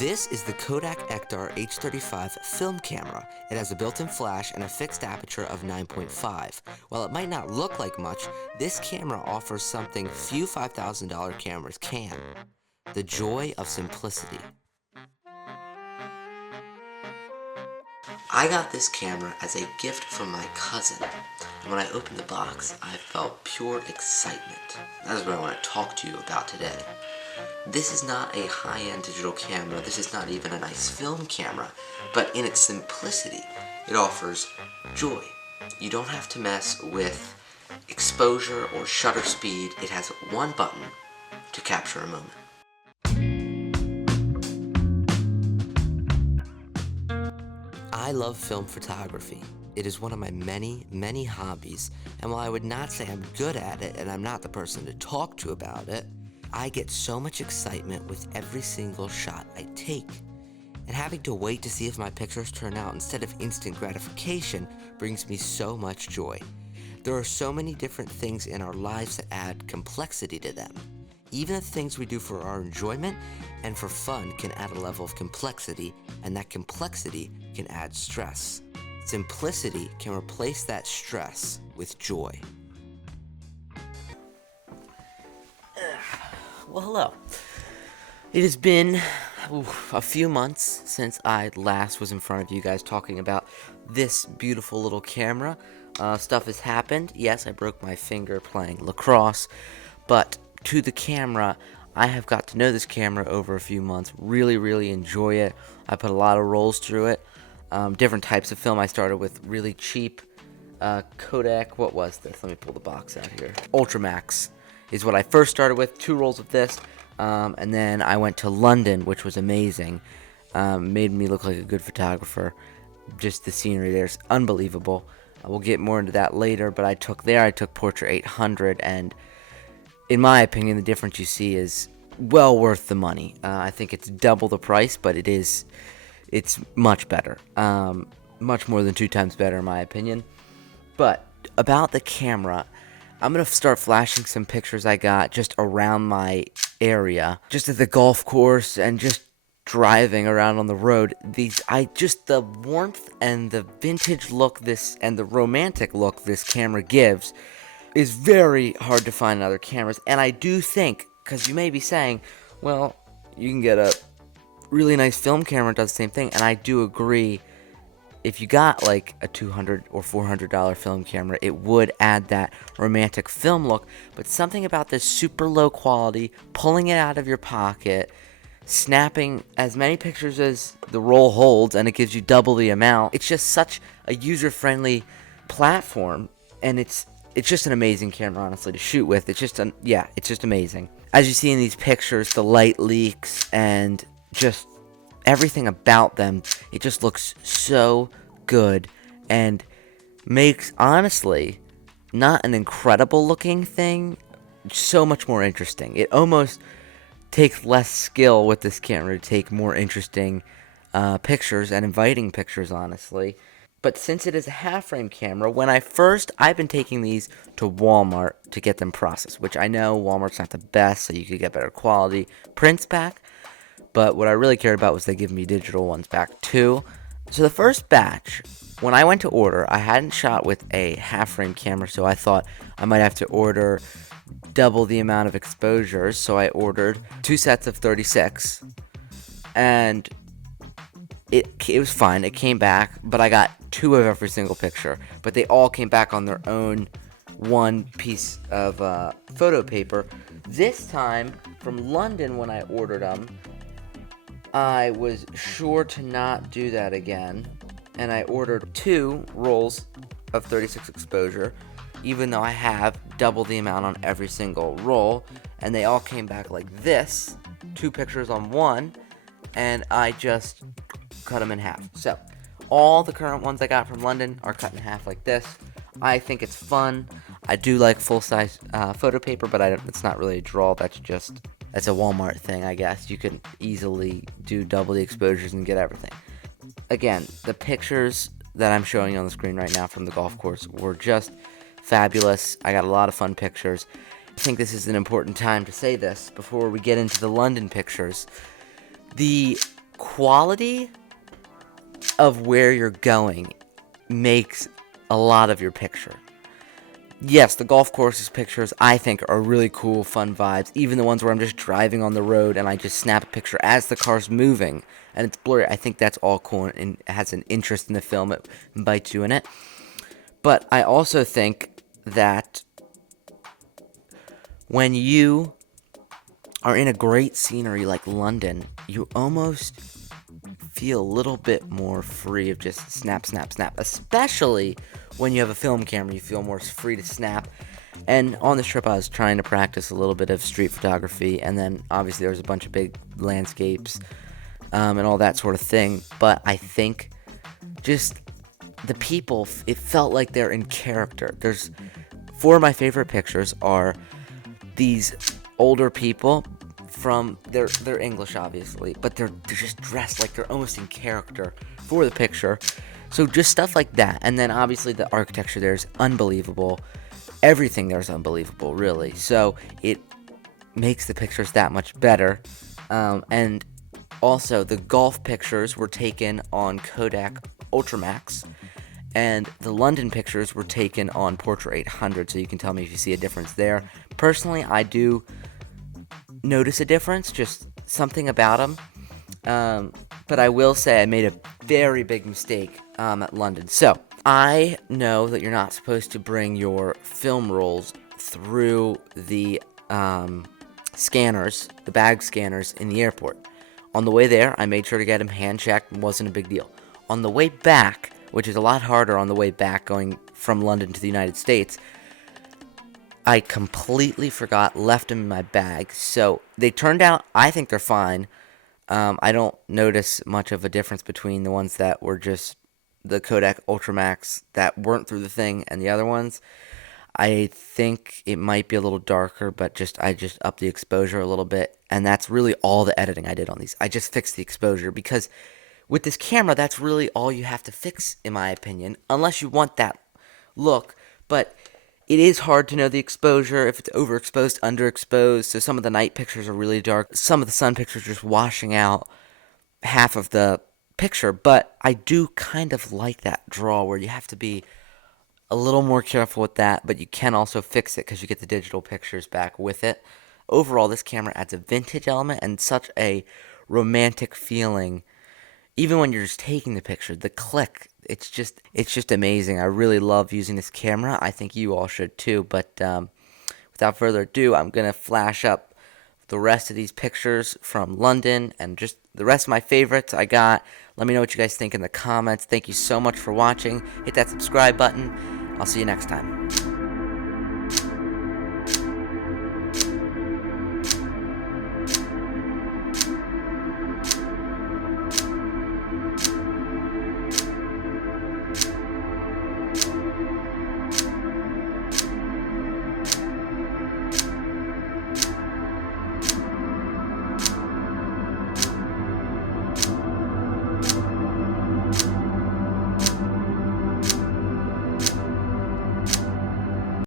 This is the Kodak Ektar H35 film camera. It has a built-in flash and a fixed aperture of 9.5. While it might not look like much, this camera offers something few $5,000 cameras can: the joy of simplicity. I got this camera as a gift from my cousin, and when I opened the box, I felt pure excitement. That is what I want to talk to you about today. This is not a high-end digital camera, this is not even a nice film camera, but in its simplicity, it offers joy. You don't have to mess with exposure or shutter speed. It has one button to capture a moment. I love film photography. It is one of my many hobbies, and while I would not say I'm good at it and I'm not the person to talk to about it, I get so much excitement with every single shot I take. And having to wait to see if my pictures turn out instead of instant gratification brings me so much joy. There are so many different things in our lives that add complexity to them. Even the things we do for our enjoyment and for fun can add a level of complexity, and that complexity can add stress. Simplicity can replace that stress with joy. Well, hello. It has been a few months since I last was in front of you guys talking about this beautiful little camera. Stuff has happened. Yes, I broke my finger playing lacrosse, but to the camera, I have got to know this camera over a few months, really enjoy it. I put a lot of rolls through it, different types of film. I started with really cheap Kodak, what was this? Let me pull the box out here. Ultramax is what I first started with, 2 rolls of this, and then I went to London, which was amazing. Made me look like a good photographer. Just the scenery there is unbelievable. We'll get more into that later, but I took Portra 800, and in my opinion, the difference you see is well worth the money. I think it's double the price, but it's much better. Much more than 2 times better, in my opinion. But about the camera, I'm going to start flashing some pictures I got just around my area, just at the golf course and just driving around on the road. The warmth and the vintage look and the romantic look this camera gives is very hard to find in other cameras. And I do think, because you may be saying, well, you can get a really nice film camera that does the same thing, and I do agree. If you got like a $200 or $400 film camera, it would add that romantic film look, but something about this super low quality, pulling it out of your pocket, snapping as many pictures as the roll holds, and it gives you double the amount. It's just such a user-friendly platform, and it's just an amazing camera, honestly, to shoot with. It's just amazing. As you see in these pictures, the light leaks and just everything about them, it just looks so good and makes, honestly, not an incredible looking thing so much more interesting. It almost takes less skill with this camera to take more interesting pictures and inviting pictures, honestly. But since it is a half-frame camera, I've been taking these to Walmart to get them processed, which I know Walmart's not the best, so you could get better quality prints back. But what I really cared about was they give me digital ones back too. So the first batch, when I went to order, I hadn't shot with a half-frame camera, so I thought I might have to order double the amount of exposures. So I ordered 2 sets of 36, and it was fine. It came back, but I got 2 of every single picture. But they all came back on their own one piece of photo paper. This time, from London when I ordered them, I was sure to not do that again, and I ordered 2 rolls of 36 exposure, even though I have double the amount on every single roll, and they all came back like this, 2 pictures on one, and I just cut them in half. So, all the current ones I got from London are cut in half like this. I think it's fun. I do like full-size photo paper, but it's not really a draw. That's a Walmart thing, I guess. You can easily do double the exposures and get everything. Again, the pictures that I'm showing you on the screen right now from the golf course were just fabulous. I got a lot of fun pictures. I think this is an important time to say this before we get into the London pictures. The quality of where you're going makes a lot of your picture. Yes, the golf courses pictures I think are really cool, fun vibes. Even the ones where I'm just driving on the road and I just snap a picture as the car's moving and it's blurry. I think that's all cool and it has an interest in the film. It invites you in it. But I also think that when you are in a great scenery like London, you almost feel a little bit more free of just snap, snap, snap. Especially when you have a film camera, you feel more free to snap. And on this trip, I was trying to practice a little bit of street photography, and then obviously there was a bunch of big landscapes and all that sort of thing. But I think just the people, it felt like they're in character. There's 4 of my favorite pictures are these older people from they're English obviously, but they're just dressed like they're almost in character for the picture. So just stuff like that. And then obviously the architecture there is unbelievable. Everything there is unbelievable, really. So it makes the pictures that much better. And also the golf pictures were taken on Kodak Ultramax, and the London pictures were taken on Portra 800. So you can tell me if you see a difference there. Personally, I do notice a difference, just something about them. But I will say I made a very big mistake at London. So I know that you're not supposed to bring your film rolls through the scanners, the bag scanners in the airport. On the way there, I made sure to get them hand checked. Wasn't a big deal. On the way back, which is a lot harder on the way back going from London to the United States, I completely forgot, left them in my bag. So they turned out, I think they're fine. I don't notice much of a difference between the ones that were just the Kodak Ultramax that weren't through the thing and the other ones. I think it might be a little darker, but I just upped the exposure a little bit. And that's really all the editing I did on these. I just fixed the exposure because with this camera, that's really all you have to fix, in my opinion, unless you want that look. But it is hard to know the exposure, if it's overexposed, underexposed. So some of the night pictures are really dark. Some of the sun pictures are just washing out half of the picture. But I do kind of like that draw where you have to be a little more careful with that, but you can also fix it because you get the digital pictures back with it. Overall, this camera adds a vintage element and such a romantic feeling. Even when you're just taking the picture, the click, it's just amazing. I really love using this camera. I think you all should too. But without further ado, I'm going to flash up the rest of these pictures from London and just the rest of my favorites I got. Let me know what you guys think in the comments. Thank you so much for watching. Hit that subscribe button. I'll see you next time.